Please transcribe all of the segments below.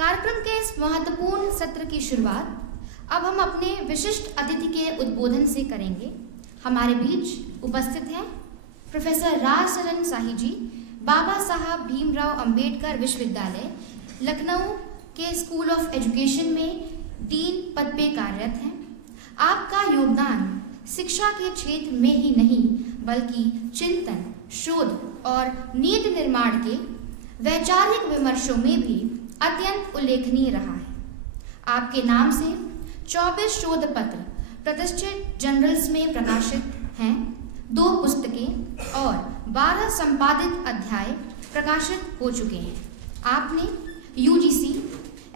कार्यक्रम के इस महत्वपूर्ण सत्र की शुरुआत अब हम अपने विशिष्ट अतिथि के उद्बोधन से करेंगे। हमारे बीच उपस्थित हैं प्रोफेसर राजशरण शाही जी, बाबा साहब भीमराव अंबेडकर विश्वविद्यालय लखनऊ के स्कूल ऑफ एजुकेशन में डीन पद पे कार्यरत हैं। आपका योगदान शिक्षा के क्षेत्र में ही नहीं बल्कि चिंतन, शोध और नीति निर्माण के वैचारिक विमर्शों में भी अत्यंत उल्लेखनीय रहा है। आपके नाम से 24 शोध पत्र प्रतिष्ठित जर्नल्स में प्रकाशित हैं, 2 पुस्तकें और 12 संपादित अध्याय प्रकाशित हो चुके हैं। आपने यूजीसी,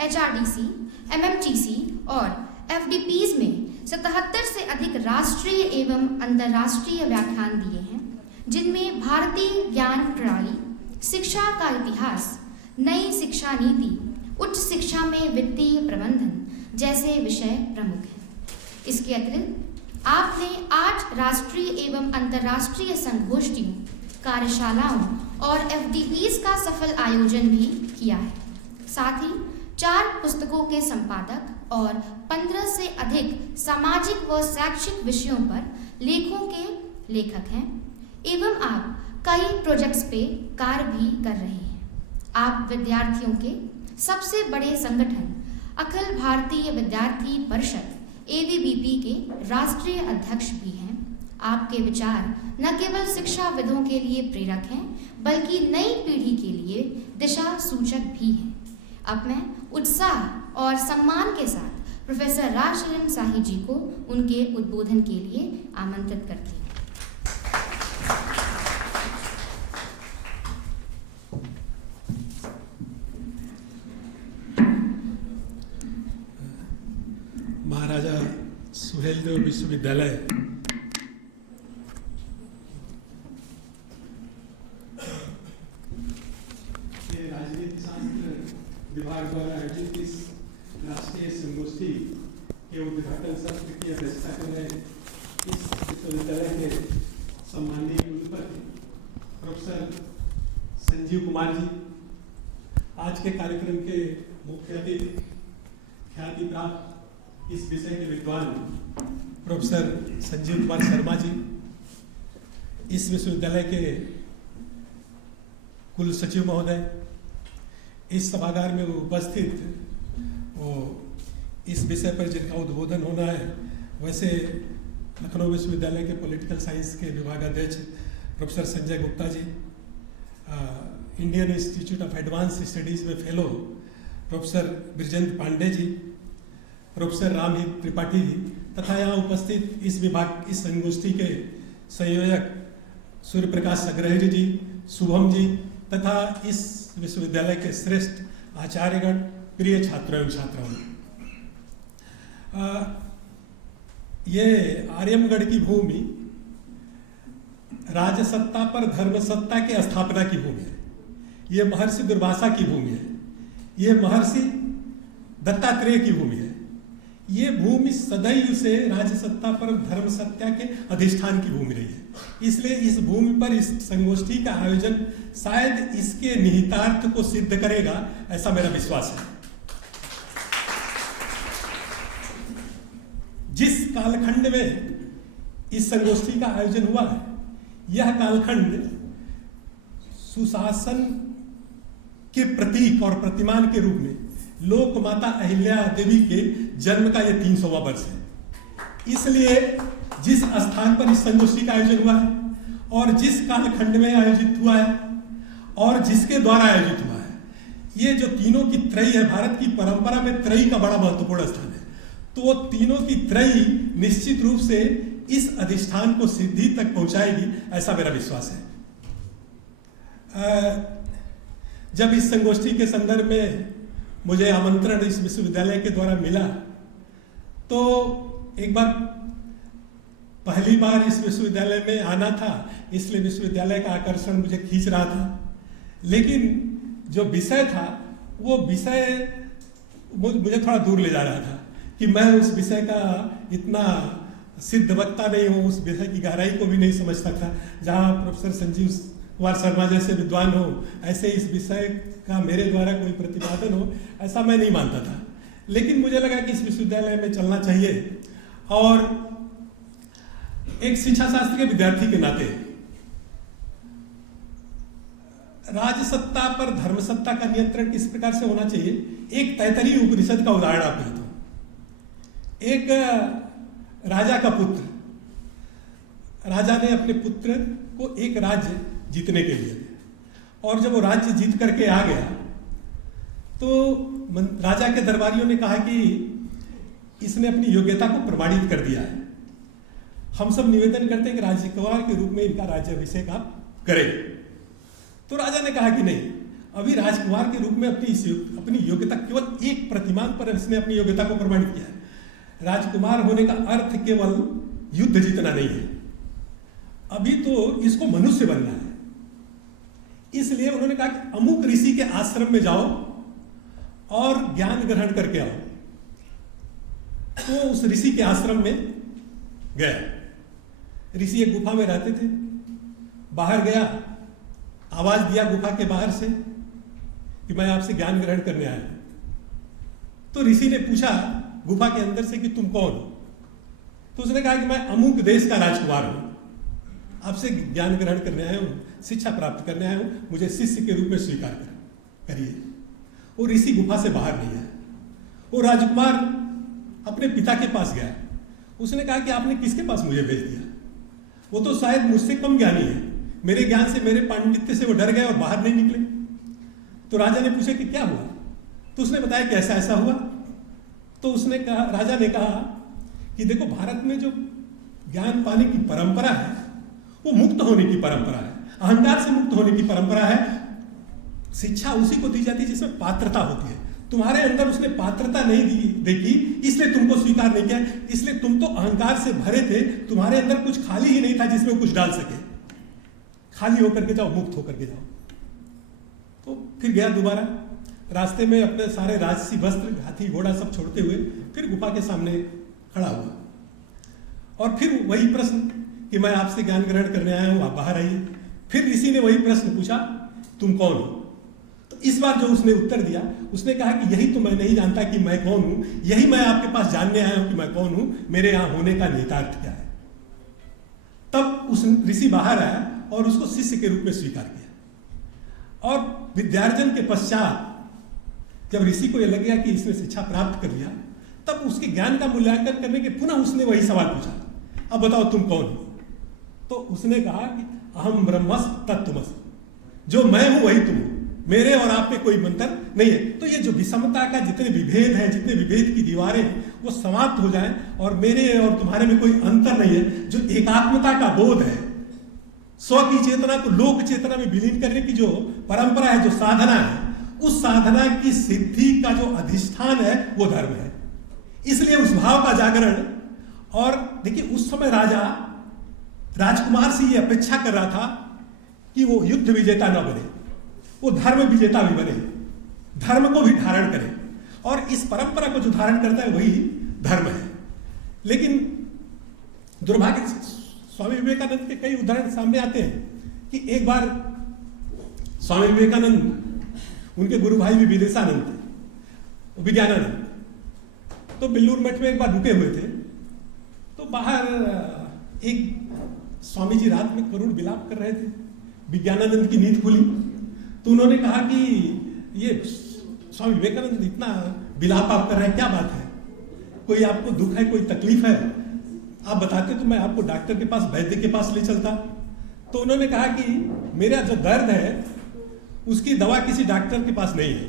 एचआरडीसी, एमएमटीसी और एफडीपीज में 77 से अधिक राष्ट्रीय एवं अंतर्राष्ट्रीय व्याख्यान दिए हैं, जिनमें भारतीय ज्ञान प्रणाली, शिक्षा का इतिहास, नई शिक्षा नीति, उच्च शिक्षा में वित्तीय प्रबंधन जैसे विषय प्रमुख हैं। इसके अतिरिक्त आपने 8 राष्ट्रीय एवं अंतर्राष्ट्रीय संगोष्ठियों, कार्यशालाओं और एफडीपीज का सफल आयोजन भी किया है। साथ ही 4 पुस्तकों के संपादक और 15 से अधिक सामाजिक व शैक्षिक विषयों पर लेखों के लेखक हैं एवं आप कई प्रोजेक्ट्स पे कार्य भी कर रहे हैं। आप विद्यार्थियों के सबसे बड़े संगठन अखिल भारतीय विद्यार्थी परिषद एबीवीपी के राष्ट्रीय अध्यक्ष भी हैं। आपके विचार न केवल शिक्षाविदों के लिए प्रेरक हैं बल्कि नई पीढ़ी के लिए दिशा सूचक भी हैं। अब मैं उत्साह और सम्मान के साथ प्रोफेसर राजशरण शाही जी को उनके उद्बोधन के लिए आमंत्रित करती हूँ। महाराजा सुहेलदेव विश्वविद्यालय के राजनीति शास्त्र विभाग द्वारा आयोजित इस राष्ट्रीय संगोष्ठी के उद्घाटन सत्र की अध्यक्षता कर रहे इस विश्वविद्यालय के सम्माननीय कुलपति प्रोफेसर संजीव कुमार जी, आज के कार्यक्रम के मुख्य अतिथि ख्याति प्राप्त इस विषय के विद्वान प्रोफेसर संजीव कुमार शर्मा जी, इस विश्वविद्यालय के कुल सचिव महोदय, इस सभागार में उपस्थित वो इस विषय पर जिनका उद्बोधन होना है, वैसे लखनऊ विश्वविद्यालय के पॉलिटिकल साइंस के विभागाध्यक्ष professor Sanjay Gupta ji, Indian Institute of Advance Studies में fellow professor Brijendra Pandey ji, professor Ramhit Tripathi ji तथा यहाँ उपस्थित इस विभाग इस संगोष्ठी के संयोजक सूर्य प्रकाश अग्रहरी जी, शुभम जी तथा इस विश्वविद्यालय के श्रेष्ठ आचार्यगण, प्रिय छात्रों एवं छात्राओं, ये आर्यमगढ़ की भूमि राजसत्ता पर धर्मसत्ता के स्थापना की भूमि है। ये महर्षि दुर्वासा की भूमि है। ये महर्षि दत्तात्रेय की भूमि है। ये भूमि सदैव से राजसत्ता पर धर्म सत्ता के अधिष्ठान की भूमि रही है। इसलिए इस भूमि पर इस संगोष्ठी का आयोजन शायद इसके निहितार्थ को सिद्ध करेगा, ऐसा मेरा विश्वास है। जिस कालखंड में इस संगोष्ठी का आयोजन हुआ है, यह कालखंड सुशासन के प्रतीक और प्रतिमान के रूप में लोक माता अहिल्या देवी के जन्म का यह 300वां वर्ष है। इसलिए जिस स्थान पर इस संगोष्ठी का आयोजन हुआ है और जिस कालखंड में आयोजित हुआ है और जिसके द्वारा आयोजित हुआ है, ये जो तीनों की त्रयी है, भारत की परंपरा में त्रयी का बड़ा महत्वपूर्ण स्थान है। तो वो तीनों की त्रयी निश्चित रूप से इस अधिष्ठान को सिद्धि तक पहुंचाएगी, ऐसा मेरा विश्वास है। जब इस संगोष्ठी के संदर्भ में मुझे आमंत्रण इस विश्वविद्यालय के द्वारा मिला, तो एक बार पहली बार इस विश्वविद्यालय में आना था, इसलिए विश्वविद्यालय का आकर्षण मुझे खींच रहा था। लेकिन जो विषय था वो विषय मुझे थोड़ा दूर ले जा रहा था कि मैं उस विषय का इतना सिद्ध वक्ता नहीं हूँ, उस विषय की गहराई को भी नहीं समझ सकता। जहाँ प्रोफेसर संजीव कुमार शर्मा जैसे विद्वान हो, ऐसे इस विषय का मेरे द्वारा कोई प्रतिपादन हो, ऐसा मैं नहीं मानता था। लेकिन मुझे लगा कि इस विश्वविद्यालय में चलना चाहिए, और एक शिक्षा शास्त्र के विद्यार्थी के नाते राजसत्ता पर धर्मसत्ता का नियंत्रण किस प्रकार से होना चाहिए, एक तैतरीय उपनिषद का उदाहरण आप देता हूं। एक राजा का पुत्र, राजा ने अपने पुत्र को एक राज्य जीतने के लिए, और जब वो राज्य जीत करके आ गया तो राजा के दरबारियों ने कहा कि इसने अपनी योग्यता को प्रमाणित कर दिया है, हम सब निवेदन करते हैं कि राजकुमार के रूप में इनका राज्याभिषेक आप करें। तो राजा ने कहा कि नहीं, अभी राजकुमार के रूप में अपनी योग्यता, केवल एक प्रतिमान पर इसने अपनी योग्यता को प्रमाणित किया है। राजकुमार होने का अर्थ केवल युद्ध जीतना नहीं है, अभी तो इसको मनुष्य बनना है। इसलिए उन्होंने कहा कि अमुक ऋषि के आश्रम में जाओ और ज्ञान ग्रहण करके आओ। तो उस ऋषि के आश्रम में गया। ऋषि एक गुफा में रहते थे, बाहर गया, आवाज दिया गुफा के बाहर से कि मैं आपसे ज्ञान ग्रहण करने आया। तो ऋषि ने पूछा गुफा के अंदर से कि तुम कौन हो? तो उसने कहा कि मैं अमुक देश का राजकुमार हूं, आपसे ज्ञान ग्रहण करने आया हूं, शिक्षा प्राप्त करने आया हूं, मुझे शिष्य के रूप में स्वीकार करिए। वो ऋषि गुफा से बाहर नहीं आया। वो राजकुमार अपने पिता के पास गया, उसने कहा कि आपने किसके पास मुझे भेज दिया? वो तो शायद मुझसे कम ज्ञानी है, मेरे ज्ञान से, मेरे पांडित्य से वो डर गए और बाहर नहीं निकले। तो राजा ने पूछा कि क्या हुआ? तो उसने बताया कि ऐसा ऐसा हुआ। तो उसने कहा, राजा ने कहा कि देखो, भारत में जो ज्ञान पाने की परंपरा है वो मुक्त होने की परंपरा है, अहंकार से मुक्त होने की परंपरा है। शिक्षा उसी को दी जाती है जिसमें पात्रता होती है। तुम्हारे अंदर उसने पात्रता नहीं देखी, इसलिए तुमको स्वीकार नहीं किया, इसलिए तुम तो अहंकार से भरे थे, तुम्हारे अंदर कुछ खाली ही नहीं था जिसमें कुछ डाल सके। खाली होकर के जाओ, मुक्त होकर के जाओ। तो फिर गया दोबारा, रास्ते में अपने सारे राजसी वस्त्र, हाथी घोड़ा सब छोड़ते हुए फिर गुफा के सामने खड़ा हुआ, और फिर वही प्रश्न कि मैं आपसे ज्ञान ग्रहण करने आया हूं, आप बाहर आइए। फिर ऋषि ने वही प्रश्न पूछा, तुम कौन हो? तो इस बार जो उसने उत्तर दिया, उसने कहा कि यही तो मैं नहीं जानता कि मैं कौन हूं, यही मैं आपके पास जानने आया हूं कि मैं कौन हूं, मेरे यहां होने का निहितार्थ क्या है। तब उस ऋषि बाहर आया और उसको शिष्य के रूप में स्वीकार किया। और विद्यार्जन के पश्चात जब ऋषि को यह लग गया कि इसने शिक्षा प्राप्त कर लिया, तब उसके ज्ञान का मूल्यांकन करने के पुनः उसने वही सवाल पूछा, अब बताओ तुम कौन हो? तो उसने कहा कि अहम ब्रह्मस्म तत्त्वमसि, जो मैं हूं वही तुम हो, मेरे और आप में कोई अंतर नहीं है। तो ये जो विषमता का जितने विभेद है, जितने विभेद की दीवारें हैं, वो समाप्त हो जाएं और मेरे और तुम्हारे में कोई अंतर नहीं है। जो एकात्मता का बोध है, स्व की चेतना को लोक चेतना में विलीन करने की जो परंपरा है, जो साधना है, उस साधना की सिद्धि का जो अधिष्ठान है वो धर्म है। इसलिए उस भाव का जागरण। और देखिए, उस समय राजा राजकुमार से ये अपेक्षा कर रहा था कि वो युद्ध विजेता न बने, वो धर्म विजेता भी बने, धर्म को भी धारण करे, और इस परंपरा को जो धारण करता है वही धर्म है। लेकिन दुर्भाग्य से स्वामी विवेकानंद के कई उदाहरण सामने आते हैं कि एक बार स्वामी विवेकानंद, उनके गुरु भाई भी विदेशानंद थे, विज्ञानानंद, तो बिल्लूर मठ में एक बार रुके हुए थे। तो बाहर एक स्वामी जी रात में करुण विलाप कर रहे थे, विज्ञानानंद की नींद खुली। तो उन्होंने कहा कि ये स्वामी विवेकानंद, इतना विलाप आप कर रहे हैं, क्या बात है? कोई आपको दुख है, कोई तकलीफ है? आप बताते तो मैं आपको डॉक्टर के पास, वैद्य के पास ले चलता। तो उन्होंने कहा कि मेरा जो दर्द है उसकी दवा किसी डॉक्टर के पास नहीं है।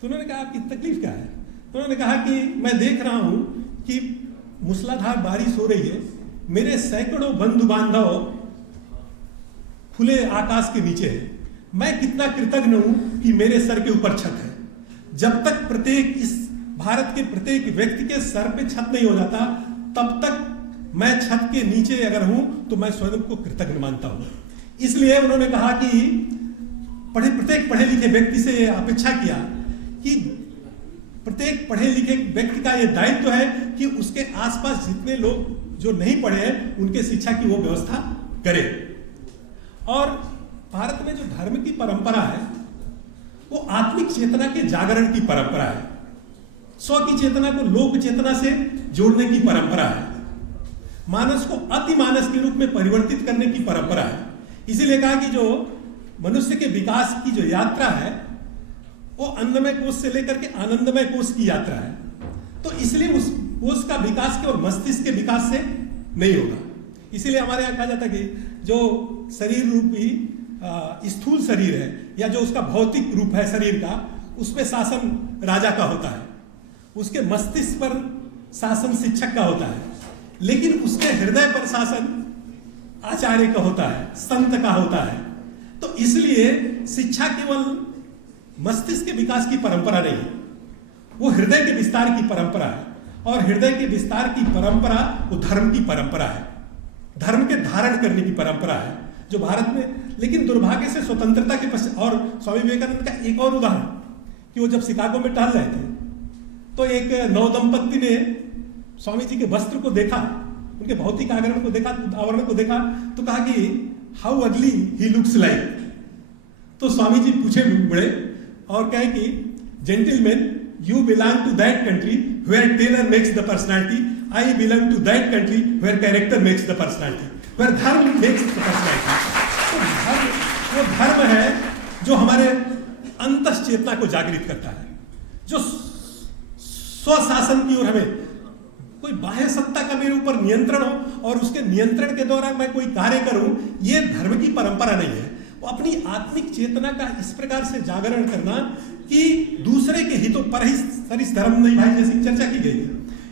तो उन्होंने कहा आपकी तकलीफ क्या है? तो उन्होंने कहा कि मैं देख रहा हूं कि मूसलाधार बारिश हो रही है, मेरे सैकड़ों बंधु बांधव खुले आकाश के नीचे है, मैं कितना कृतज्ञ हूं कि मेरे सर के ऊपर छत है। जब तक प्रत्येक, इस भारत के प्रत्येक व्यक्ति के सर पे छत नहीं हो जाता, तब तक मैं छत के नीचे अगर हूं तो मैं स्वयं को कृतज्ञ मानता हूं। इसलिए उन्होंने कहा कि प्रत्येक पढ़े लिखे व्यक्ति से अपेक्षा किया कि प्रत्येक पढ़े लिखे व्यक्ति का यह दायित्व है कि उसके आसपास जितने लोग जो नहीं पढ़े हैं उनके शिक्षा की वो व्यवस्था करे। और भारत में जो धर्म की परंपरा है वो आत्मिक चेतना के जागरण की परंपरा है, स्व की चेतना को लोक चेतना से जोड़ने की परंपरा है, मानस को अति मानस के रूप में परिवर्तित करने की परंपरा है। इसीलिए कहा कि जो मनुष्य के विकास की जो यात्रा है वो अन्नमय कोश से लेकर के आनंदमय कोश की यात्रा है। तो इसलिए उस कोश का विकास केवल मस्तिष्क के विकास से नहीं होगा। इसीलिए हमारे यहाँ कहा जाता है कि जो शरीर रूपी स्थूल शरीर है या जो उसका भौतिक रूप है शरीर का, उस पे शासन राजा का होता है, उसके मस्तिष्क पर शासन शिक्षक का होता है, लेकिन उसके हृदय पर शासन आचार्य का होता है, संत का होता है। तो इसलिए शिक्षा केवल मस्तिष्क के विकास की परंपरा नहीं है, वो हृदय के विस्तार की परंपरा है। और हृदय के विस्तार की परंपरा वो धर्म की परंपरा है, धर्म के धारण करने की परंपरा है जो भारत में। लेकिन दुर्भाग्य से स्वतंत्रता के पश्चात, और स्वामी विवेकानंद का एक और उदाहरण कि वो जब शिकागो में टहल रहे थे तो एक नवदंपति ने स्वामी जी के वस्त्र को देखा, उनके भौतिक आवरण को देखा तो कहा कि हाउ अगली ही लुक्स लाइक। तो स्वामी जी पूछे मुड़े और कहे कि gentleman, you belong to that country where tailor makes the personality, I belong to that country where character makes the personality, where dharma makes the personality. तो वो धर्म है जो हमारे अंतस चेतना को जागृत करता है, जो स्वशासन की ओर हमें, कोई बाह्य सत्ता का मेरे ऊपर नियंत्रण हो और उसके नियंत्रण के दौरान मैं कोई कार्य करूं, ये धर्म की परंपरा नहीं है। वो अपनी आत्मिक चेतना का इस प्रकार से जागरण करना कि दूसरे के हितों पर ही सरिस धर्म नहीं भाई, जैसी चर्चा की गई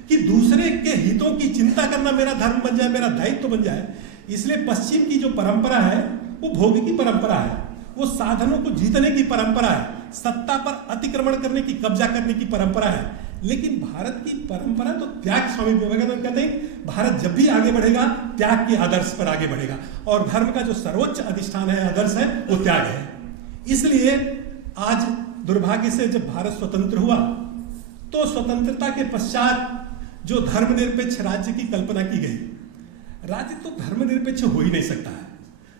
कि दूसरे के हितों की चिंता करना मेरा धर्म बन जाए, मेरा दायित्व बन जाए। इसलिए पश्चिम की जो परंपरा है वो भोग की परंपरा है, वो साधनों को जीतने की परंपरा है, सत्ता पर अतिक्रमण करने की, कब्जा करने की परंपरा है। लेकिन भारत की परंपरा तो त्याग, स्वामी विवेकानंद कहते हैं भारत जब भी आगे बढ़ेगा त्याग के आदर्श पर आगे बढ़ेगा, और धर्म का जो सर्वोच्च अधिष्ठान है, आदर्श है, वो त्याग है। इसलिए आज दुर्भाग्य से जब भारत स्वतंत्र हुआ तो स्वतंत्रता के पश्चात जो धर्मनिरपेक्ष राज्य की कल्पना की गई, राज्य तो धर्मनिरपेक्ष हो ही नहीं सकता है।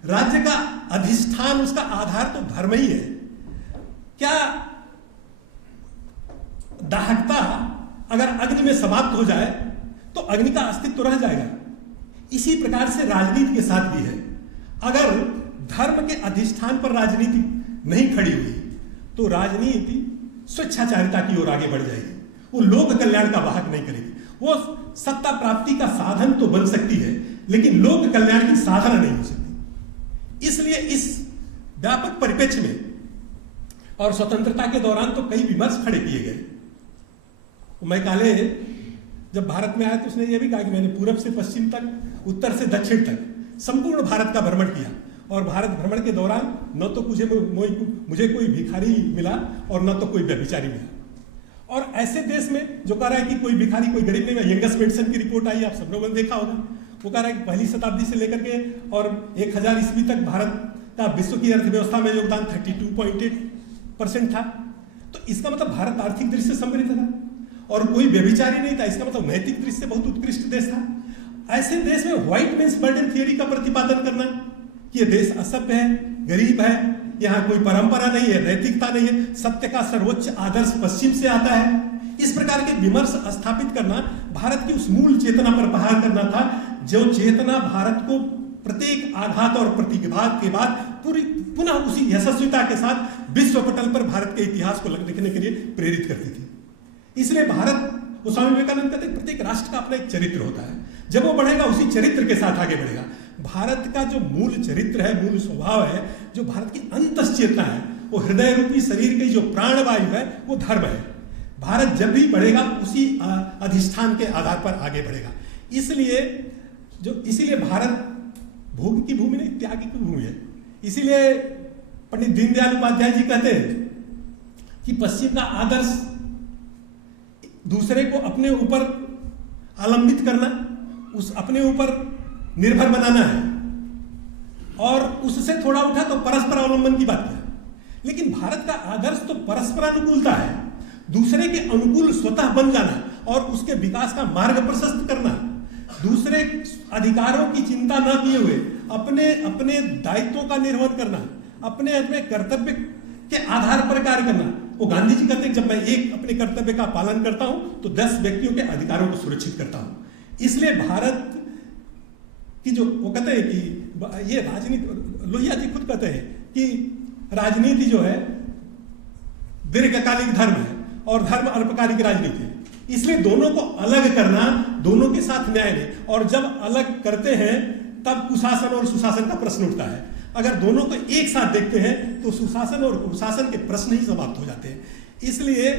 राज्य का अधिष्ठान, उसका आधार तो धर्म ही है। क्या दाहकता अगर अग्नि में समाप्त हो जाए तो अग्नि का अस्तित्व तो रह जाएगा। इसी प्रकार से राजनीति के साथ भी है, अगर धर्म के अधिष्ठान पर राजनीति नहीं खड़ी हुई तो राजनीति स्वेच्छाचारिता की ओर आगे बढ़ जाएगी, वो लोक कल्याण का वाहक नहीं करेगी। वो सत्ता प्राप्ति का साधन तो बन सकती है लेकिन लोक कल्याण की साधना नहीं हो सकती। इसलिए इस व्यापक परिप्रेक्ष्य में और स्वतंत्रता के दौरान तो कई विमर्श खड़े किए गए। मैकाले जब भारत में आया तो उसने यह भी कहा कि मैंने पूरब से पश्चिम तक, उत्तर से दक्षिण तक संपूर्ण भारत का भ्रमण किया, और भारत भ्रमण के दौरान न तो मुझे कोई भिखारी मिला और न तो कोई व्यभिचारी मिला। और ऐसे देश में जो कह रहा है कि कोई भिखारी, कोई गरीब नहीं, यंगस मेडिसन की रिपोर्ट आई, आप सब लोगों ने देखा होगा। वो कह रहा है कि पहली शताब्दी से लेकर के और 1000 ईस्वी तक भारत का विश्व की अर्थव्यवस्था में योगदान 32.8% था। तो इसका मतलब भारत आर्थिक दृष्टि से समृद्ध था और कोई व्यभिचारी नहीं था। इसका मतलब नैतिक दृष्टि से बहुत उत्कृष्ट देश था। ऐसे देश में व्हाइट मेन्स बर्डन थियरी का प्रतिपादन करना कि ये देश असभ्य है, गरीब है, यहाँ कोई परंपरा नहीं है, नैतिकता नहीं है, सत्य का सर्वोच्च आदर्श पश्चिम से आता है, इस प्रकार के विमर्श स्थापित करना भारत की उस मूल चेतना पर प्रहार करना था, जो चेतना भारत को प्रत्येक आघात और प्रतिघात के बाद पुनः उसी यशस्विता के साथ विश्व पटल पर भारत के इतिहास को लिखने के लिए प्रेरित करती थी। इसलिए भारत, स्वामी विवेकानंद कहते हैं प्रत्येक राष्ट्र का अपना एक चरित्र होता है, जब वो बढ़ेगा उसी चरित्र के साथ आगे बढ़ेगा। भारत का जो मूल चरित्र है, मूल स्वभाव है, जो भारत की अंतस चेतना है, वो हृदय रूपी शरीर की जो प्राणवायु है, वो धर्म है। भारत जब भी बढ़ेगा उसी अधिष्ठान के आधार पर आगे बढ़ेगा। इसीलिए भारत भोग की भूमि नहीं, त्याग की भूमि है। इसीलिए पंडित दीनदयाल उपाध्याय जी कहते हैं कि पश्चिम का आदर्श दूसरे को अपने ऊपर आलंबित करना, उस अपने ऊपर निर्भर बनाना है, और उससे थोड़ा उठा तो परस्पर अवलंबन की बात है। लेकिन भारत का आदर्श तो परस्पर अनुकूलता है, दूसरे के अनुकूल स्वतः बन जाना और उसके विकास का मार्ग प्रशस्त करना, दूसरे अधिकारों की चिंता न किए हुए अपने अपने दायित्वों का निर्वहन करना, अपने अपने कर्तव्य के आधार पर कार्य करना। वो गांधी जी कहते हैं जब मैं एक अपने कर्तव्य का पालन करता हूं तो 10 व्यक्तियों के अधिकारों को सुरक्षित करता हूं। इसलिए भारत कि जो वो कहते हैं कि ये राजनीति, लोहिया जी खुद कहते हैं कि राजनीति जो है दीर्घकालिक धर्म है और धर्म अल्पकालिक राजनीति है। इसलिए दोनों को अलग करना, दोनों के साथ न्याय नहीं, और जब अलग करते हैं तब कुशासन और सुशासन का प्रश्न उठता है। अगर दोनों को एक साथ देखते हैं तो सुशासन और कुशासन के प्रश्न ही समाप्त हो जाते हैं। इसलिए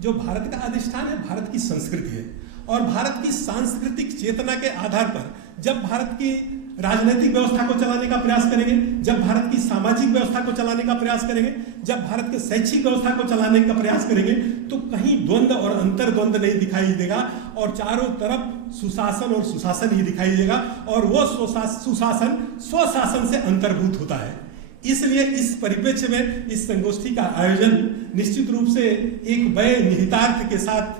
जो भारत का अधिष्ठान है भारत की संस्कृति है, और भारत की सांस्कृतिक चेतना के आधार पर जब भारत की राजनीतिक व्यवस्था को चलाने का प्रयास करेंगे, जब भारत की सामाजिक व्यवस्था को चलाने का प्रयास करेंगे, जब भारत के शैक्षिक व्यवस्था को चलाने का प्रयास करेंगे, तो कहीं द्वंद्व और अंतर्द्वंद नहीं दिखाई देगा, और चारों तरफ सुशासन और सुशासन ही दिखाई देगा, और वो सुशासन स्वशासन से अंतर्भूत होता है। इसलिए इस परिप्रेक्ष्य में इस संगोष्ठी का आयोजन निश्चित रूप से एक वय निहितार्थ के साथ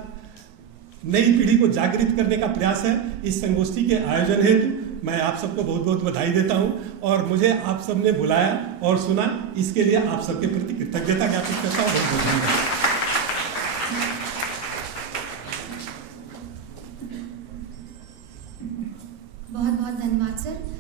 नई पीढ़ी को जागृत करने का प्रयास है। इस संगोष्ठी के आयोजन हेतु मैं आप सबको बहुत बहुत बधाई देता हूं, और मुझे आप सबने बुलाया और सुना, इसके लिए आप सबके प्रति कृतज्ञता ज्ञापित करता हूं। बहुत बहुत धन्यवाद। बहुत बहुत धन्यवाद सर।